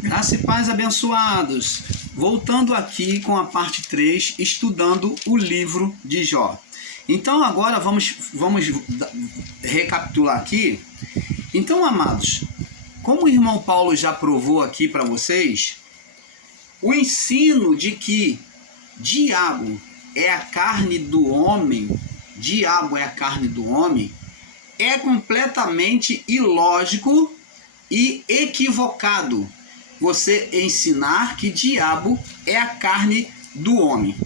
Graça e paz, abençoados. Voltando aqui com a parte 3, estudando o livro de Jó. Então agora vamos recapitular aqui. Então, amados, como o irmão Paulo já provou aqui para vocês, o ensino de que diabo é a carne do homem, é completamente ilógico e equivocado. Você ensinar que diabo é a carne do homem.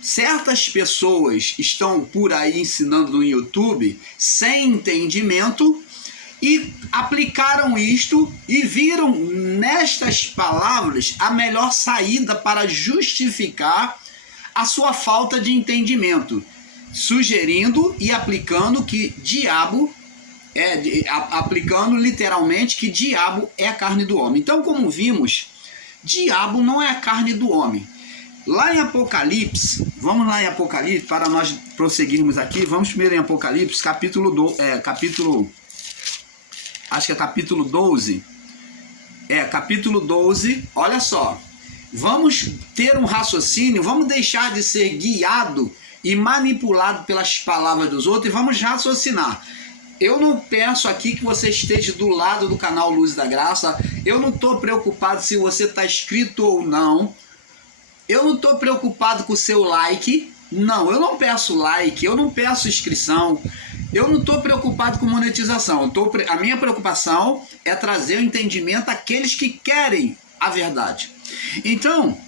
Certas pessoas estão por aí ensinando no YouTube sem entendimento e aplicaram isto e viram nestas palavras a melhor saída para justificar a sua falta de entendimento, sugerindo e aplicando que diabo aplicando literalmente que diabo é a carne do homem. Então, como vimos, diabo não é a carne do homem. Lá em Apocalipse, vamos lá em Apocalipse, para nós prosseguirmos aqui, vamos primeiro em Apocalipse, capítulo 12. Capítulo 12, olha só. Vamos ter um raciocínio, vamos deixar de ser guiado e manipulado pelas palavras dos outros e vamos raciocinar. Eu não peço aqui que você esteja do lado do canal Luz da Graça. Eu não estou preocupado se você está inscrito ou não. Eu não estou preocupado com o seu like. Não, eu não peço like, eu não peço inscrição. Eu não estou preocupado com monetização. A minha preocupação é trazer o entendimento àqueles que querem a verdade. Então,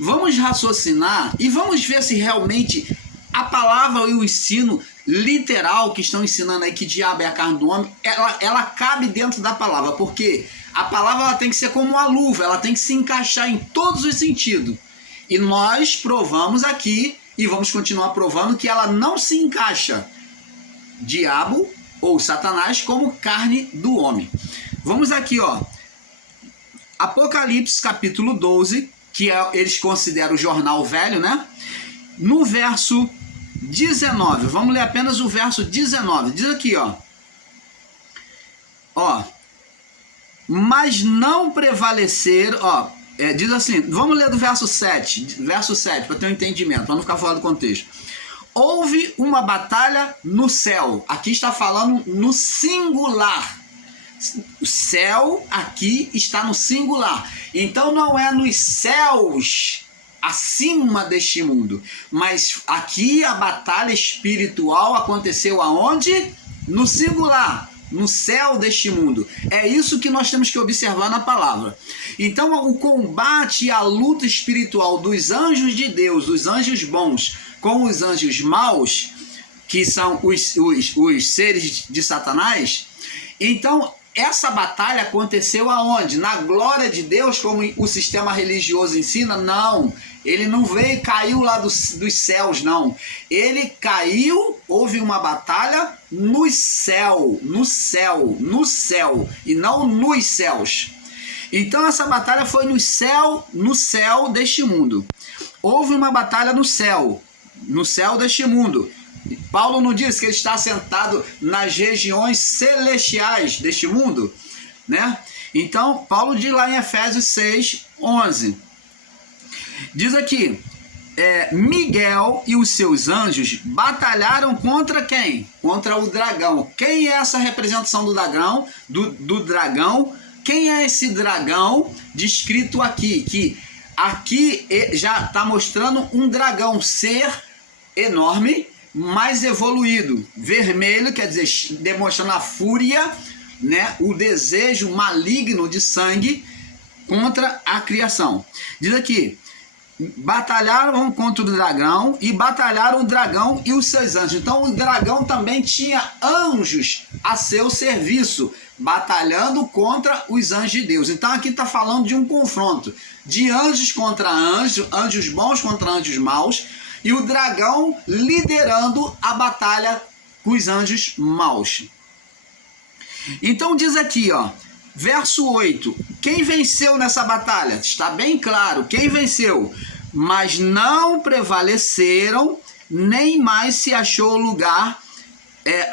vamos raciocinar e vamos ver se realmente a palavra e o ensino literal que estão ensinando aí que diabo é a carne do homem, ela cabe dentro da palavra, porque a palavra ela tem que ser como uma luva, ela tem que se encaixar em todos os sentidos. E nós provamos aqui, e vamos continuar provando, que ela não se encaixa, diabo ou Satanás, como carne do homem. Vamos aqui, ó. Apocalipse capítulo 12, que eles consideram o jornal velho, né? No verso 19, vamos ler apenas o verso 19, diz aqui, ó, mas não prevalecer, diz assim, vamos ler do verso 7, para ter um entendimento, para não ficar fora do contexto. Houve uma batalha no céu, aqui está falando no singular, o céu aqui está no singular, então não é nos céus acima deste mundo, mas aqui a batalha espiritual aconteceu aonde? No singular, no céu deste mundo. É isso que nós temos que observar na palavra. Então o combate e a luta espiritual dos anjos de Deus, dos anjos bons, com os anjos maus, que são os seres de Satanás, então essa batalha aconteceu aonde? Na glória de Deus, como o sistema religioso ensina? Não, ele não veio e caiu lá dos céus, não. Ele caiu, houve uma batalha no céu, e não nos céus. Então essa batalha foi no céu deste mundo. Houve uma batalha no céu deste mundo. Paulo não diz que ele está sentado nas regiões celestiais deste mundo, né? Então, Paulo diz lá em Efésios 6, 11. Diz aqui, Miguel e os seus anjos batalharam contra quem? Contra o dragão. Quem é essa representação do dragão? Do dragão? Quem é esse dragão descrito aqui? Que aqui já está mostrando um dragão, ser enorme, mais evoluído, vermelho, quer dizer, demonstrando a fúria, né, o desejo maligno de sangue contra a criação. Diz aqui, batalharam contra o dragão e batalharam o dragão e os seus anjos. Então o dragão também tinha anjos a seu serviço, batalhando contra os anjos de Deus. Então aqui está falando de um confronto de anjos contra anjos, anjos bons contra anjos maus, e o dragão liderando a batalha com os anjos maus. Então diz aqui, ó, verso 8, quem venceu nessa batalha? Está bem claro, quem venceu? Mas não prevaleceram, nem mais se achou lugar,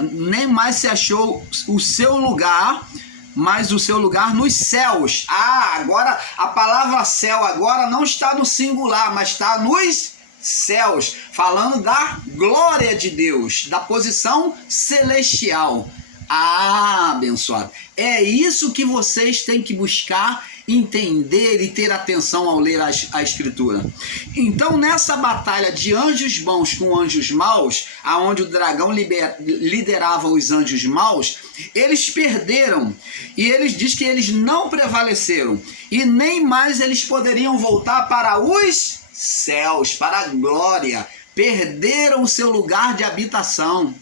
nem mais se achou o seu lugar mas o seu lugar nos céus. Agora a palavra céu agora não está no singular, mas está nos céus, falando da glória de Deus, da posição celestial. Abençoado. É isso que vocês têm que buscar entender e ter atenção ao ler a Escritura. Então, nessa batalha de anjos bons com anjos maus, aonde o dragão liderava os anjos maus, eles perderam. E eles diz que eles não prevaleceram. E nem mais eles poderiam voltar para os céus, para a glória. Perderam o seu lugar de habitação.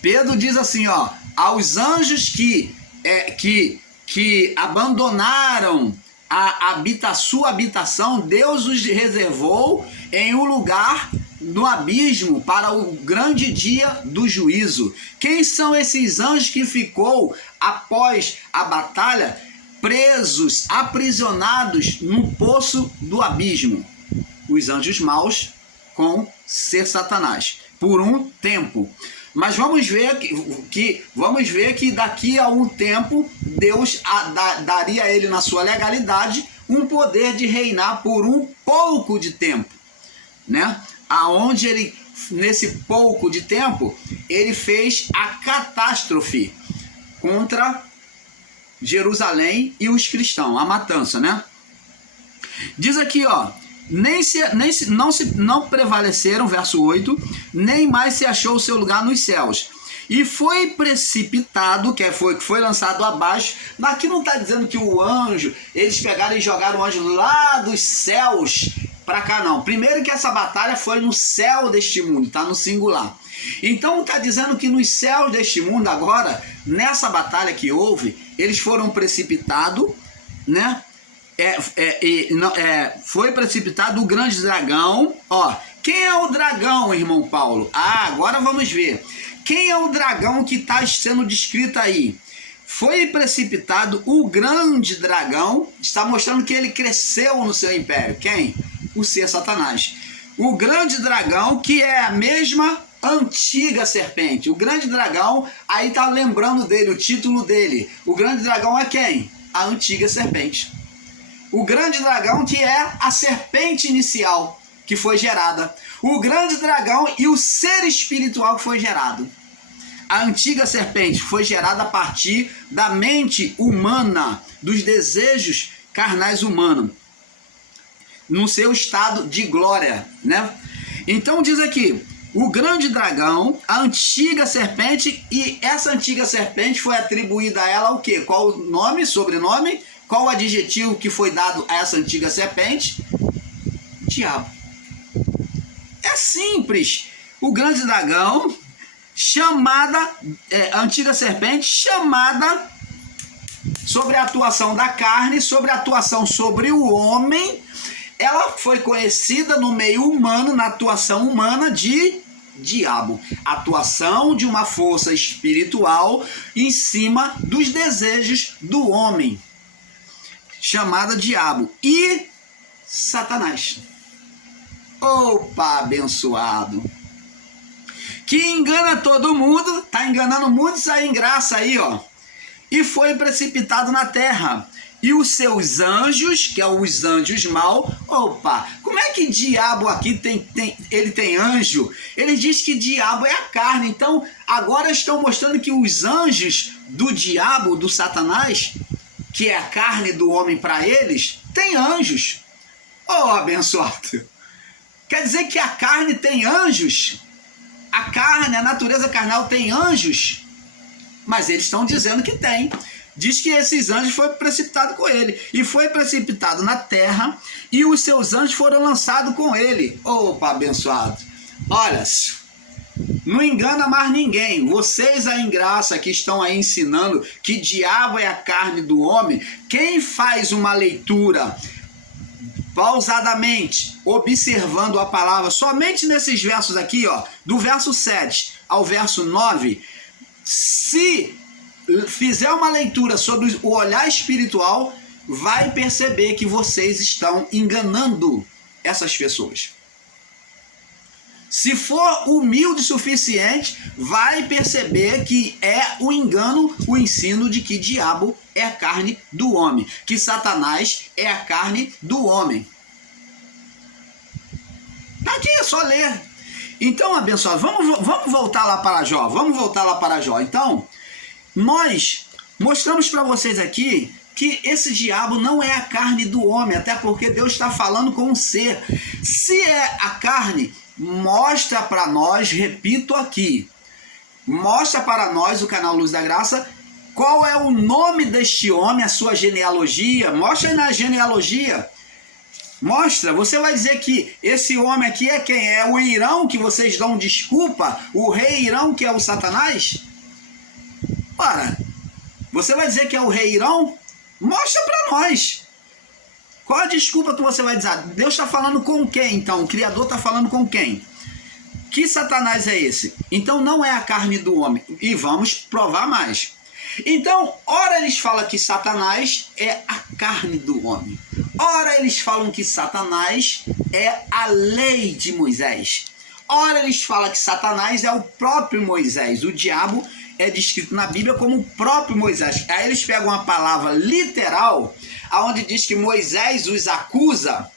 Pedro diz assim, aos anjos que abandonaram sua habitação, Deus os reservou em um lugar no abismo para o grande dia do juízo. Quem são esses anjos que ficou após a batalha presos, aprisionados no poço do abismo? Os anjos maus com ser Satanás, por um tempo. Mas vamos ver que daqui a um tempo Deus daria a ele, na sua legalidade, um poder de reinar por um pouco de tempo, né? Aonde ele, nesse pouco de tempo, ele fez a catástrofe contra Jerusalém e os cristãos, a matança, né? Diz aqui, não prevaleceram, verso 8, nem mais se achou o seu lugar nos céus. E foi precipitado, que foi lançado abaixo. Aqui não está dizendo que o anjo, eles pegaram e jogaram o anjo lá dos céus para cá, não. Primeiro que essa batalha foi no céu deste mundo, está no singular. Então está dizendo que nos céus deste mundo agora, nessa batalha que houve, eles foram precipitados, né? Foi precipitado o grande dragão. Quem é o dragão, irmão Paulo? Agora vamos ver. Quem é o dragão que está sendo descrito aí? Foi precipitado o grande dragão. Está mostrando que ele cresceu no seu império. Quem? O ser Satanás. O grande dragão, que é a mesma antiga serpente. O grande dragão, aí está lembrando dele, o título dele. O grande dragão é quem? A antiga serpente. O grande dragão, que é a serpente inicial que foi gerada. O grande dragão e o ser espiritual que foi gerado. A antiga serpente foi gerada a partir da mente humana, dos desejos carnais humanos, no seu estado de glória, né? Então diz aqui, o grande dragão, a antiga serpente, e essa antiga serpente foi atribuída a ela o quê? Qual o nome, sobrenome? Qual o adjetivo que foi dado a essa antiga serpente? Diabo. É simples. O grande dragão, a antiga serpente, chamada sobre a atuação da carne, sobre a atuação sobre o homem. Ela foi conhecida no meio humano, na atuação humana, de diabo. Atuação de uma força espiritual em cima dos desejos do homem, chamada diabo e Satanás. Opa, abençoado. Que engana todo mundo, tá enganando muitos aí em graça aí, E foi precipitado na terra. E os seus anjos, que é os anjos maus, como é que diabo aqui ele tem anjo? Ele diz que diabo é a carne. Então, agora estão mostrando que os anjos do diabo, do Satanás, que é a carne do homem para eles, tem anjos. Abençoado. Quer dizer que a carne tem anjos? A carne, a natureza carnal tem anjos? Mas eles estão dizendo que tem. Diz que esses anjos foram precipitados com ele. E foi precipitado na terra, e os seus anjos foram lançados com ele. Abençoado. Olha, não engana mais ninguém. Vocês aí em graça que estão aí ensinando que diabo é a carne do homem, quem faz uma leitura pausadamente, observando a palavra, somente nesses versos aqui, do verso 7 ao verso 9, se fizer uma leitura sobre o olhar espiritual, vai perceber que vocês estão enganando essas pessoas. Se for humilde o suficiente, vai perceber que é o engano, o ensino de que diabo é a carne do homem, que Satanás é a carne do homem. Aqui é só ler. Então, abençoado, vamos voltar lá para Jó. Vamos voltar lá para Jó. Então, nós mostramos para vocês aqui que esse diabo não é a carne do homem, até porque Deus está falando com um ser. Se é a carne, mostra para nós, repito aqui, mostra para nós, o canal Luz da Graça, qual é o nome deste homem, a sua genealogia. Mostra aí na genealogia. Mostra, você vai dizer que esse homem aqui é quem? É o Irão, que vocês dão desculpa? O rei Irão, que é o Satanás? Ora, você vai dizer que é o rei Irão? Mostra para nós. Qual a desculpa que você vai dizer? Deus está falando com quem, então? O Criador está falando com quem? Que Satanás é esse? Então não é a carne do homem. E vamos provar mais. Então, ora eles falam que Satanás é a carne do homem. Ora eles falam que Satanás é a lei de Moisés. Ora eles falam que Satanás é o próprio Moisés. O diabo é descrito na Bíblia como o próprio Moisés. Aí eles pegam uma palavra literal, onde diz que Moisés os acusa.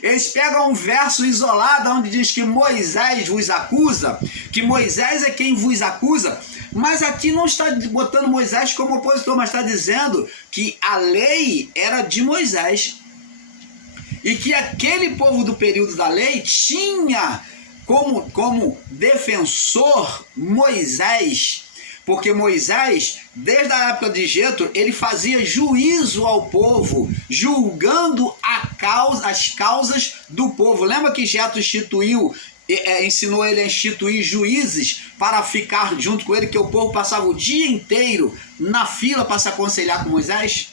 Eles pegam um verso isolado onde diz que Moisés vos acusa, que Moisés é quem vos acusa, mas aqui não está botando Moisés como opositor, mas está dizendo que a lei era de Moisés e que aquele povo do período da lei tinha como defensor Moisés, porque Moisés, desde a época de Jetro, ele fazia juízo ao povo, julgando as causas do povo. Lembra que Jetro ensinou ele a instituir juízes para ficar junto com ele, que o povo passava o dia inteiro na fila para se aconselhar com Moisés?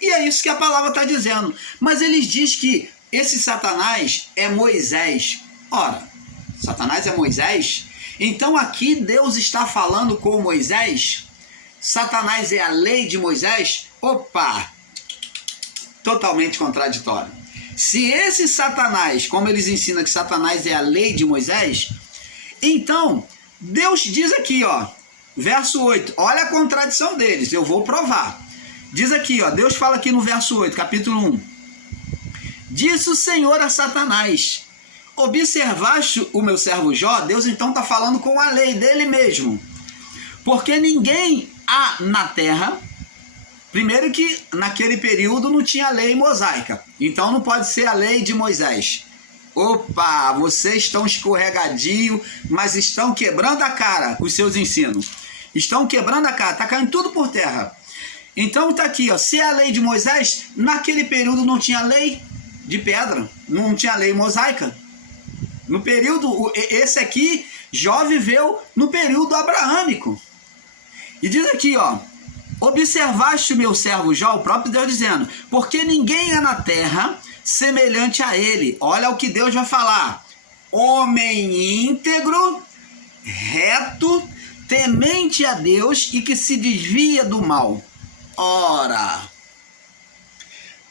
E é isso que a palavra está dizendo. Mas eles dizem que esse Satanás é Moisés. Ora, Satanás é Moisés? Então aqui Deus está falando com Moisés? Satanás é a lei de Moisés? Opa! Totalmente contraditório. Se esse Satanás, como eles ensinam que Satanás é a lei de Moisés, então Deus diz aqui, ó, verso 8, olha a contradição deles, eu vou provar. Diz aqui, ó, Deus fala aqui no verso 8, capítulo 1. Disse o Senhor a Satanás: observaste o meu servo Jó? Deus então está falando com a lei dele mesmo. Porque ninguém há na terra, primeiro que naquele período não tinha lei mosaica, então não pode ser a lei de Moisés. Opa, vocês estão escorregadio, mas estão quebrando a cara com os seus ensinos. Estão quebrando a cara, está caindo tudo por terra. Então está aqui, ó, se é a lei de Moisés, naquele período não tinha lei de pedra, não tinha lei mosaica. No período, esse aqui, Jó viveu no período abraâmico. E diz aqui, ó, observaste o meu servo Jó, o próprio Deus dizendo, porque ninguém é na terra semelhante a ele. Olha o que Deus vai falar: homem íntegro, reto, temente a Deus e que se desvia do mal. Ora,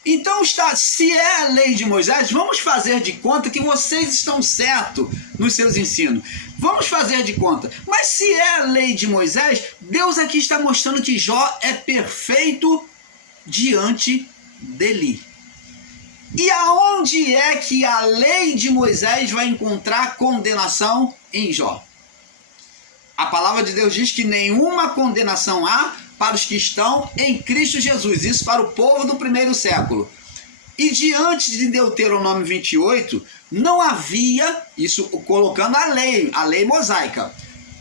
então se é a lei de Moisés, vamos fazer de conta que vocês estão certos nos seus ensinos. Vamos fazer de conta. Mas se é a lei de Moisés, Deus aqui está mostrando que Jó é perfeito diante dele. E aonde é que a lei de Moisés vai encontrar condenação em Jó? A palavra de Deus diz que nenhuma condenação há para os que estão em Cristo Jesus. Isso para o povo do primeiro século. E diante de Deuteronômio 28, não havia, isso colocando a lei mosaica.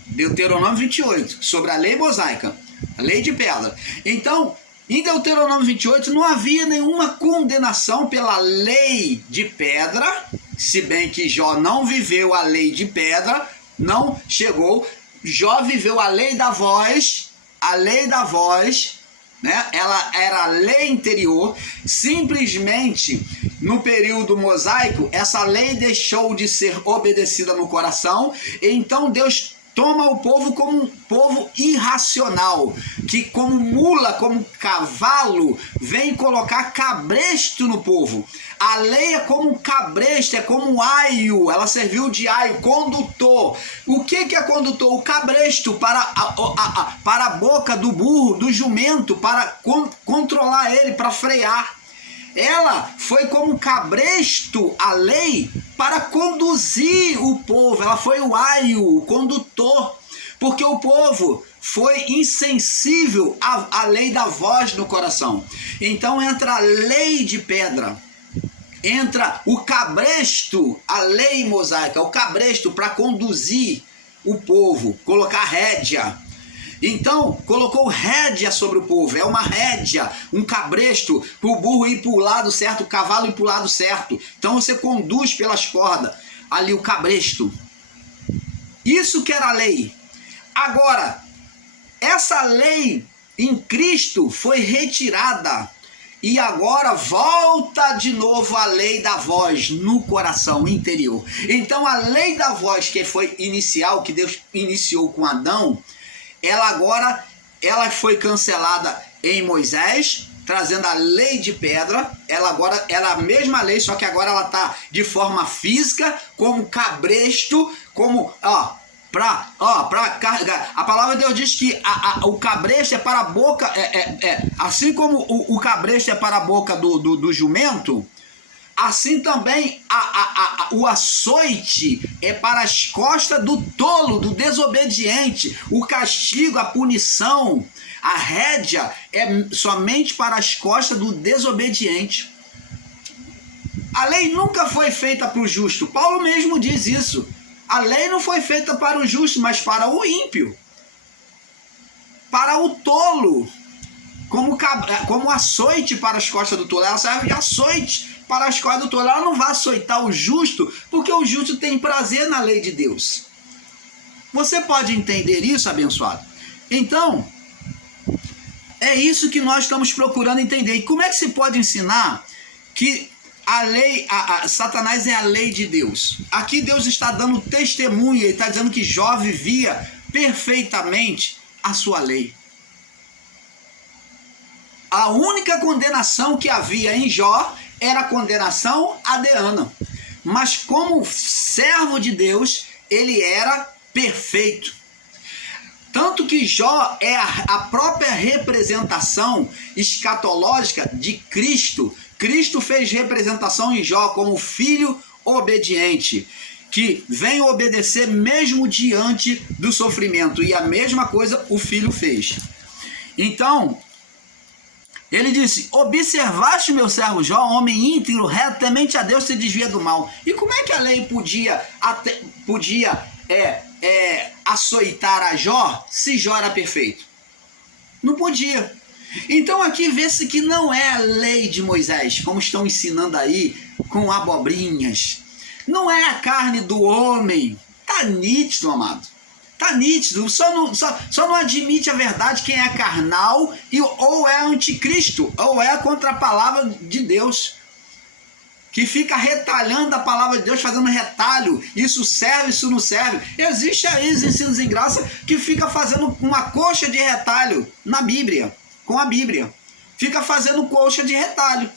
Deuteronômio 28, sobre a lei mosaica, a lei de pedra. Então, em Deuteronômio 28, não havia nenhuma condenação pela lei de pedra, se bem que Jó não viveu a lei de pedra, não chegou. Jó viveu a lei da voz, né? Ela era a lei interior. Simplesmente no período mosaico essa lei deixou de ser obedecida no coração, então Deus toma o povo como um povo irracional, que como mula, como cavalo, vem colocar cabresto no povo. A lei é como um cabresto, é como um aio, ela serviu de aio, condutor. O que é condutor? O cabresto para a boca do burro, do jumento, para controlar ele, para frear. Ela foi como cabresto, a lei, para conduzir o povo. Ela foi o aio, o condutor, porque o povo foi insensível à lei da voz no coração. Então entra a lei de pedra, entra o cabresto, a lei mosaica, o cabresto para conduzir o povo, colocar rédea. Então, colocou rédea sobre o povo, é uma rédea, um cabresto, para o burro ir para o lado certo, o cavalo ir para o lado certo. Então você conduz pelas cordas, ali o cabresto. Isso que era a lei. Agora, essa lei em Cristo foi retirada e agora volta de novo a lei da voz no coração interior. Então a lei da voz que foi inicial, que Deus iniciou com Adão, ela foi cancelada em Moisés, trazendo a lei de pedra. Ela é a mesma lei, só que agora ela está de forma física, como cabresto, como para carregar. A palavra de Deus diz que o cabresto é para a boca, assim como o cabresto é para a boca do jumento, assim também o açoite é para as costas do tolo, do desobediente. O castigo, a punição, a rédea é somente para as costas do desobediente. A lei nunca foi feita para o justo. Paulo mesmo diz isso. A lei não foi feita para o justo, mas para o ímpio, para o tolo, como açoite para as costas do tolo. Ela serve de açoite para as costas do tolo. Ela não vai açoitar o justo, porque o justo tem prazer na lei de Deus. Você pode entender isso, abençoado? Então, é isso que nós estamos procurando entender. E como é que se pode ensinar que a lei, Satanás é a lei de Deus? Aqui Deus está dando testemunho, ele está dizendo que Jó vivia perfeitamente a sua lei. A única condenação que havia em Jó era a condenação adeana. Mas como servo de Deus, ele era perfeito. Tanto que Jó é a própria representação escatológica de Cristo. Cristo fez representação em Jó como filho obediente, que vem obedecer mesmo diante do sofrimento. E a mesma coisa o filho fez. Então, ele disse: observaste meu servo Jó, homem íntegro, reto, temente a Deus, se desvia do mal. E como é que a lei podia açoitar a Jó se Jó era perfeito? Não podia. Então aqui vê-se que não é a lei de Moisés, como estão ensinando aí com abobrinhas. Não é a carne do homem. Tá nítido, amado. Tá nítido. Só não admite a verdade quem é carnal ou é anticristo, ou é contra a palavra de Deus, que fica retalhando a palavra de Deus, fazendo retalho. Isso serve, isso não serve. Existe aí os ensinos em graça que fica fazendo uma coxa de retalho na Bíblia, com a Bíblia. Fica fazendo coxa de retalho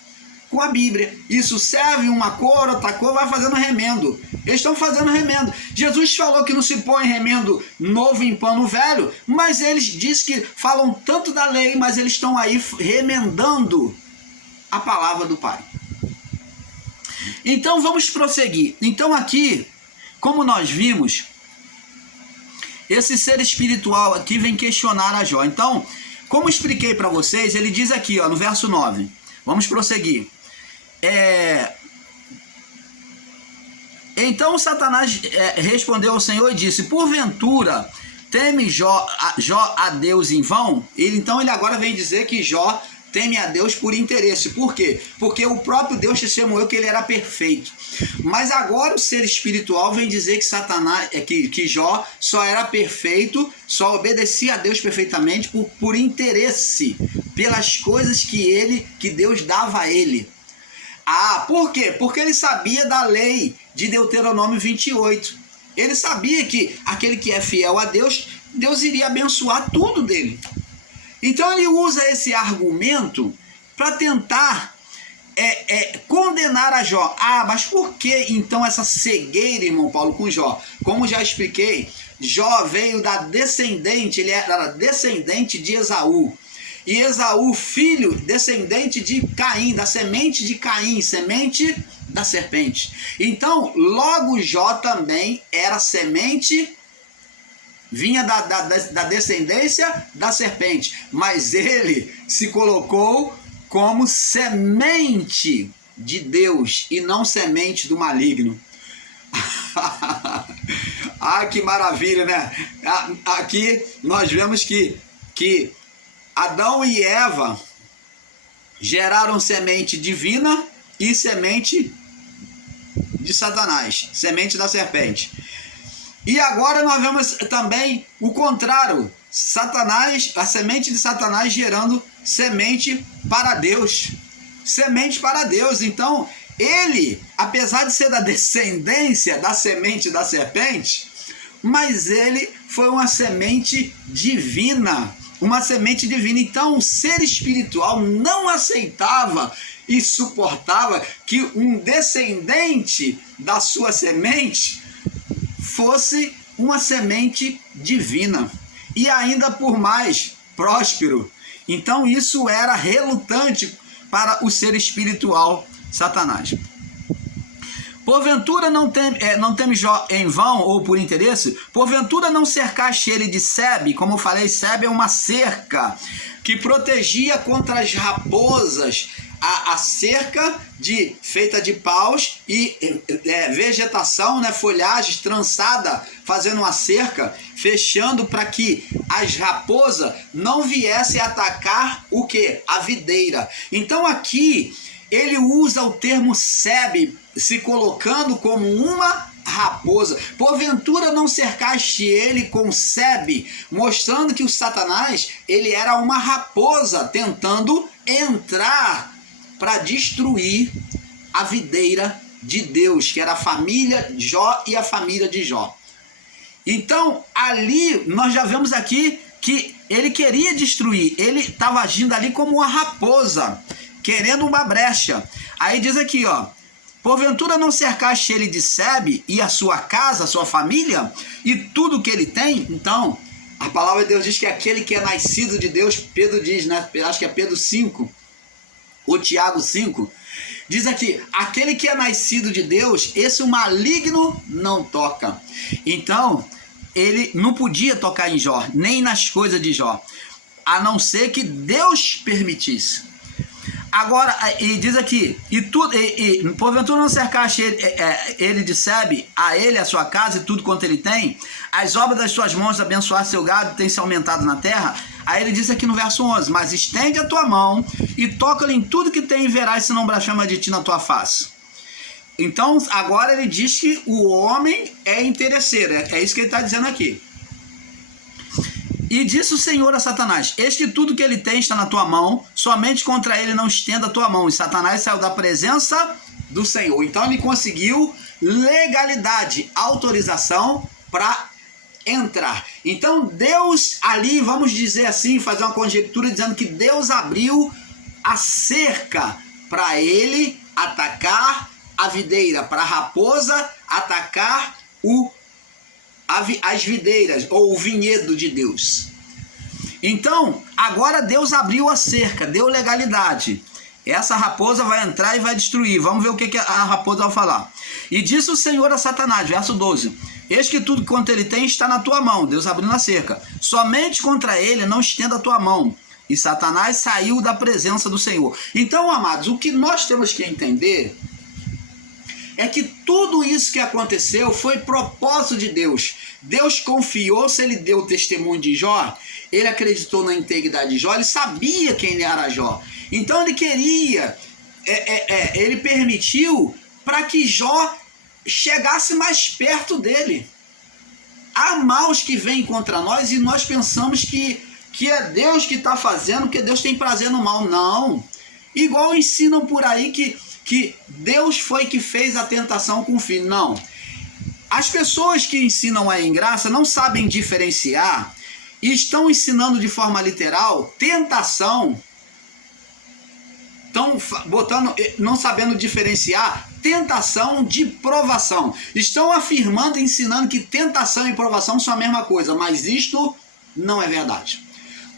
com a Bíblia. Isso serve uma cor, outra cor, vai fazendo remendo. Eles estão fazendo remendo. Jesus falou que não se põe remendo novo em pano velho, mas eles dizem que falam tanto da lei, mas eles estão aí remendando a palavra do Pai. Então vamos prosseguir. Então aqui, como nós vimos, esse ser espiritual aqui vem questionar a Jó. Então, como expliquei para vocês, ele diz aqui, no verso 9. Vamos prosseguir. Então Satanás respondeu ao Senhor e disse: porventura teme Jó a Deus em vão? Então ele agora vem dizer que Jó teme a Deus por interesse. Por quê? Porque o próprio Deus testemunhou que ele era perfeito. Mas agora o ser espiritual vem dizer que Satanás, que Jó só era perfeito, só obedecia a Deus perfeitamente por interesse, pelas coisas que Deus dava a ele. Por quê? Porque ele sabia da lei de Deuteronômio 28. Ele sabia que aquele que é fiel a Deus, Deus iria abençoar tudo dele. Então ele usa esse argumento para tentar condenar a Jó. Ah, mas por que então essa cegueira, irmão Paulo, com Jó? Como já expliquei, Jó veio da descendente, ele era descendente de Esaú. E Esaú, filho, descendente de Caim, da semente de Caim, semente da serpente. Então, logo Jó também era semente, vinha da descendência da serpente. Mas ele se colocou como semente de Deus e não semente do maligno. Ah, que maravilha, né? Aqui nós vemos que Adão e Eva geraram semente divina e semente de Satanás, semente da serpente. E agora nós vemos também o contrário, Satanás, a semente de Satanás gerando semente para Deus. Semente para Deus. Então, ele, apesar de ser da descendência da semente da serpente, mas ele foi uma semente divina. Uma semente divina. Então, o ser espiritual não aceitava e suportava que um descendente da sua semente fosse uma semente divina. E ainda por mais próspero. Então, isso era relutante para o ser espiritual Satanás. Porventura não teme Jó em vão ou por interesse? Porventura não cercaste ele de sebe? Como eu falei, sebe é uma cerca que protegia contra as raposas. A cerca feita de paus e vegetação, né, folhagem trançada, fazendo uma cerca, fechando para que as raposas não viessem atacar o quê? A videira. Então aqui ele usa o termo sebe, se colocando como uma raposa. Porventura não cercaste ele com sebe, mostrando que o Satanás, ele era uma raposa tentando entrar para destruir a videira de Deus, que era a família de Jó e a família de Jó. Então, ali, nós já vemos aqui que ele queria destruir, ele estava agindo ali como uma raposa, querendo uma brecha. Aí diz aqui, ó, porventura não cercaste ele de sebe e a sua casa, a sua família e tudo que ele tem? Então, a palavra de Deus diz que aquele que é nascido de Deus, Pedro diz, né? Acho que é Pedro 5, ou Tiago 5, diz aqui, aquele que é nascido de Deus, esse o maligno não toca. Então, ele não podia tocar em Jó, nem nas coisas de Jó, a não ser que Deus permitisse. Agora, e diz aqui, porventura não cercaste ele de sebe, a ele, a sua casa e tudo quanto ele tem, as obras das suas mãos abençoar seu gado tem se aumentado na terra. Aí ele diz aqui no verso 11, mas estende a tua mão e toca-lhe em tudo que tem e verás se não blasfema de ti na tua face. Então, agora ele diz que o homem é interesseiro, é isso que ele está dizendo aqui. E disse o Senhor a Satanás, eis que tudo que ele tem está na tua mão, somente contra ele não estenda a tua mão. E Satanás saiu da presença do Senhor. Então ele conseguiu legalidade, autorização para entrar. Então Deus ali, vamos dizer assim, fazer uma conjectura dizendo que Deus abriu a cerca para ele atacar a videira, para a raposa atacar as videiras, ou o vinhedo de Deus. Então, agora Deus abriu a cerca, deu legalidade. Essa raposa vai entrar e vai destruir. Vamos ver o que a raposa vai falar. E disse o Senhor a Satanás, verso 12, eis que tudo quanto ele tem está na tua mão. Deus abriu a cerca. Somente contra ele não estenda a tua mão. E Satanás saiu da presença do Senhor. Então, amados, o que nós temos que entender é que tudo isso que aconteceu foi propósito de Deus. Deus confiou, se ele deu o testemunho de Jó, ele acreditou na integridade de Jó, ele sabia quem era Jó. Então ele queria, ele permitiu para que Jó chegasse mais perto dele. Há maus que vêm contra nós e nós pensamos que é Deus que está fazendo, que Deus tem prazer no mal. Não. Igual ensinam por aí que Deus foi que fez a tentação com o filho. Não. As pessoas que ensinam aí em graça não sabem diferenciar e estão ensinando de forma literal tentação, estão botando, não sabendo diferenciar tentação de provação. Estão afirmando e ensinando que tentação e provação são a mesma coisa, mas isto não é verdade.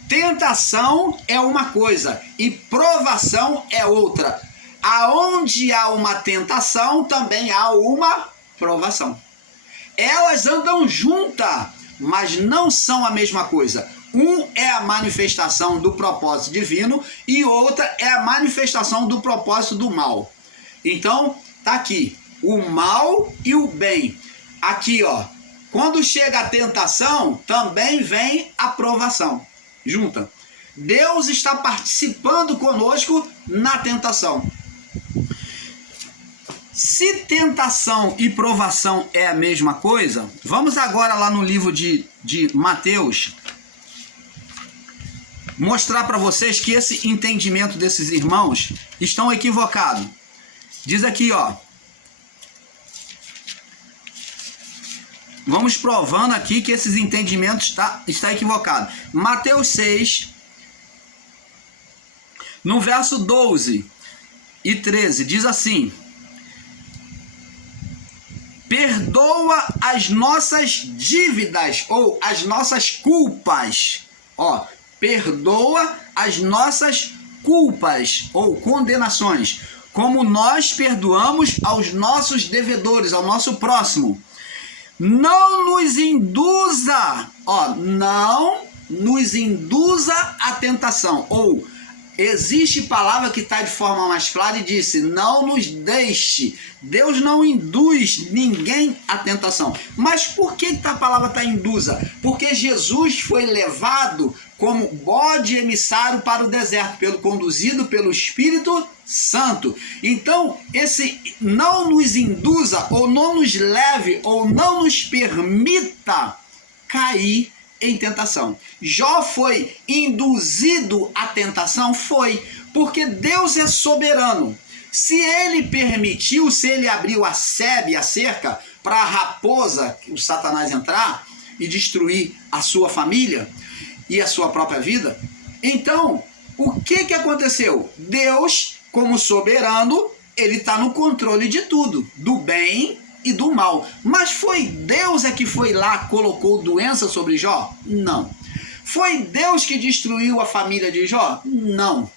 Tentação é uma coisa e provação é outra. Aonde há uma tentação, também há uma provação. Elas andam juntas, mas não são a mesma coisa. Um é a manifestação do propósito divino e outra é a manifestação do propósito do mal. Então, tá aqui, o mal e o bem. Aqui, ó, quando chega a tentação, também vem a provação. Junta. Deus está participando conosco na tentação. Se tentação e provação é a mesma coisa, vamos agora lá no livro de Mateus mostrar para vocês que esse entendimento desses irmãos estão equivocados. Diz aqui, ó. Vamos provando aqui que esses entendimentos está equivocado. Mateus 6, no verso 12 e 13, diz assim: perdoa as nossas dívidas ou as nossas culpas. Ó, perdoa as nossas culpas ou condenações, como nós perdoamos aos nossos devedores, ao nosso próximo. Não nos induza, ó, não nos induza à tentação. Ou existe palavra que está de forma mais clara e disse: não nos deixe. Deus não induz ninguém à tentação. Mas por que a palavra está induza? Porque Jesus foi levado como bode emissário para o deserto, conduzido pelo Espírito Santo. Então, esse não nos induza, ou não nos leve, ou não nos permita cair em tentação. Jó foi induzido à tentação? Foi, porque Deus é soberano. Se ele permitiu, se ele abriu a sebe, a cerca, para a raposa, o Satanás entrar e destruir a sua família e a sua própria vida, então, o que aconteceu? Deus, como soberano, ele está no controle de tudo, do bem e do mal. Mas foi Deus que foi lá, colocou doença sobre Jó? Não. Foi Deus que destruiu a família de Jó? Não.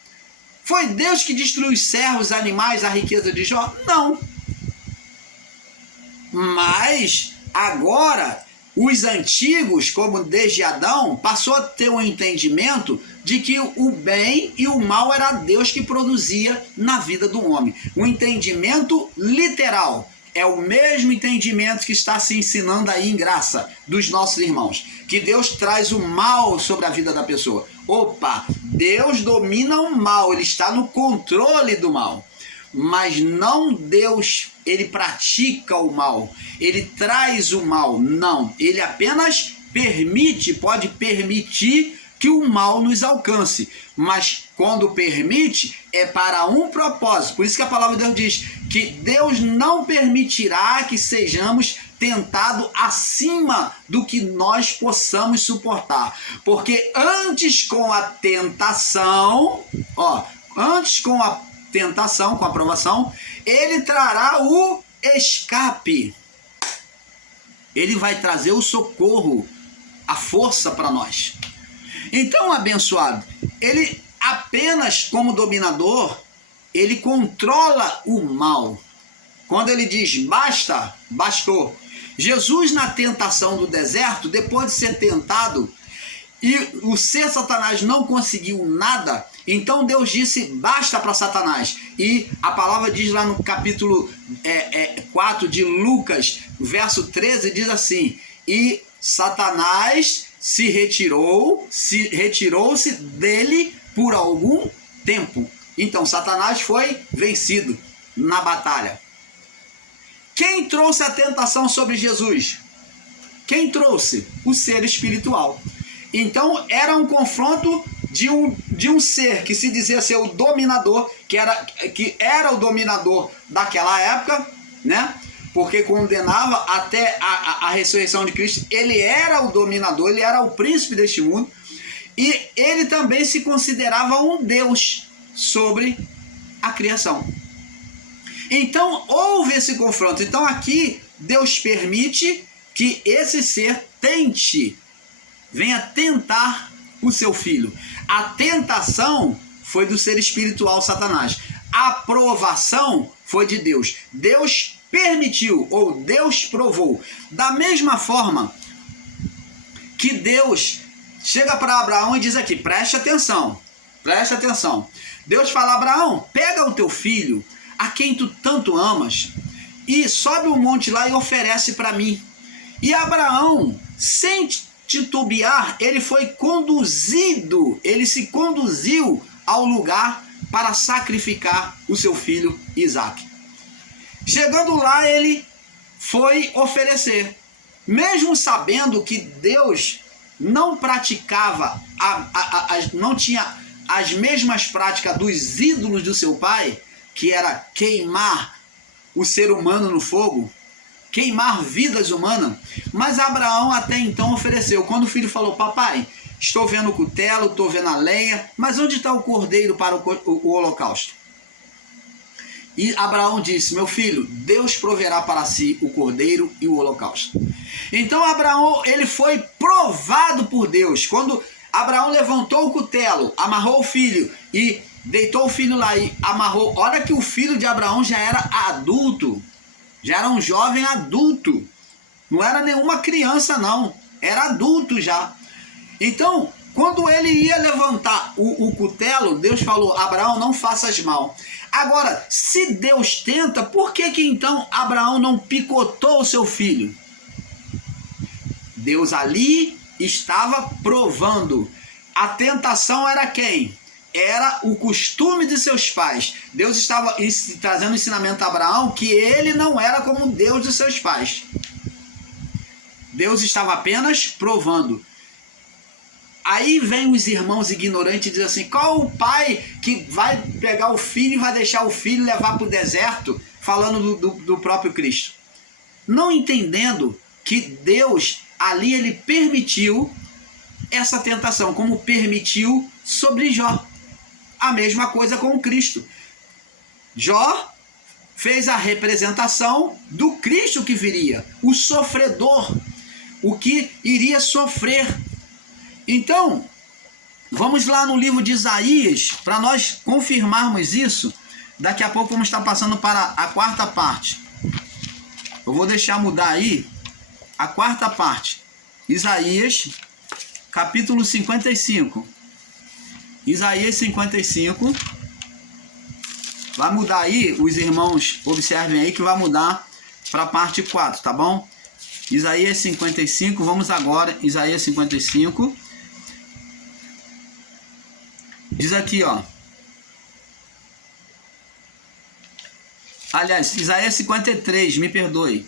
Foi Deus que destruiu os servos, os animais, a riqueza de Jó? Não. Mas agora os antigos, como desde Adão, passou a ter um entendimento de que o bem e o mal era Deus que produzia na vida do homem. Um entendimento literal. É o mesmo entendimento que está se ensinando aí em graça dos nossos irmãos. Que Deus traz o mal sobre a vida da pessoa. Opa, Deus domina o mal, ele está no controle do mal. Mas não Deus, ele pratica o mal, ele traz o mal, não. Ele apenas permite, pode permitir que o mal nos alcance. Mas quando permite, é para um propósito. Por isso que a palavra de Deus diz que Deus não permitirá que sejamos tentados acima do que nós possamos suportar. Porque antes com a tentação, com a provação, ele trará o escape. Ele vai trazer o socorro, a força para nós. Então, abençoado, ele apenas como dominador, ele controla o mal. Quando ele diz basta, bastou. Jesus na tentação do deserto, depois de ser tentado, e o ser Satanás não conseguiu nada, então Deus disse basta para Satanás. E a palavra diz lá no capítulo 4 de Lucas, verso 13, diz assim: e Satanás retirou-se dele por algum tempo. Então Satanás foi vencido na batalha. Quem trouxe a tentação sobre Jesus? Quem trouxe? O ser espiritual. Então era um confronto de um ser que se dizia ser o dominador, que era o dominador daquela época, né? porque condenava até a ressurreição de Cristo. Ele era o dominador, ele era o príncipe deste mundo, e ele também se considerava um Deus sobre a criação. Então houve esse confronto. Então aqui Deus permite que esse ser venha tentar o seu filho. A tentação foi do ser espiritual Satanás. A aprovação foi de Deus. Deus permitiu, ou Deus provou. Da mesma forma que Deus chega para Abraão e diz aqui, preste atenção. Deus fala, Abraão, pega o teu filho, a quem tu tanto amas, e sobe um monte lá e oferece para mim. E Abraão, sem titubear, ele se conduziu ao lugar para sacrificar o seu filho Isaque. Chegando lá, ele foi oferecer, mesmo sabendo que Deus não praticava, não tinha as mesmas práticas dos ídolos do seu pai, que era queimar o ser humano no fogo, queimar vidas humanas, mas Abraão até então ofereceu. Quando o filho falou, papai, estou vendo o cutelo, estou vendo a lenha, mas onde está o cordeiro para o holocausto? E Abraão disse, meu filho, Deus proverá para si o cordeiro e o holocausto. Então Abraão, ele foi provado por Deus. Quando Abraão levantou o cutelo, amarrou o filho e deitou o filho lá e amarrou, olha que o filho de Abraão já era adulto, já era um jovem adulto, não era nenhuma criança não, era adulto já. Então, quando ele ia levantar o cutelo, Deus falou, Abraão, não faças mal. Agora, se Deus tenta, por que então Abraão não picotou o seu filho? Deus ali estava provando. A tentação era quem? Era o costume de seus pais. Deus estava trazendo ensinamento a Abraão que ele não era como Deus de seus pais. Deus estava apenas provando. Aí vem os irmãos ignorantes e dizem assim, qual o pai que vai pegar o filho e vai deixar o filho levar para o deserto, falando do próprio Cristo? Não entendendo que Deus ali ele permitiu essa tentação, como permitiu sobre Jó. A mesma coisa com o Cristo. Jó fez a representação do Cristo que viria, o sofredor, o que iria sofrer. Então, vamos lá no livro de Isaías, para nós confirmarmos isso. Daqui a pouco vamos estar passando para a quarta parte. Eu vou deixar mudar aí a quarta parte. Isaías, capítulo 55. Isaías 55. Vai mudar aí, os irmãos observem aí que vai mudar para a parte 4, tá bom? Isaías 55, vamos agora, Isaías 55. Diz aqui, ó. Aliás, Isaías 53, me perdoe.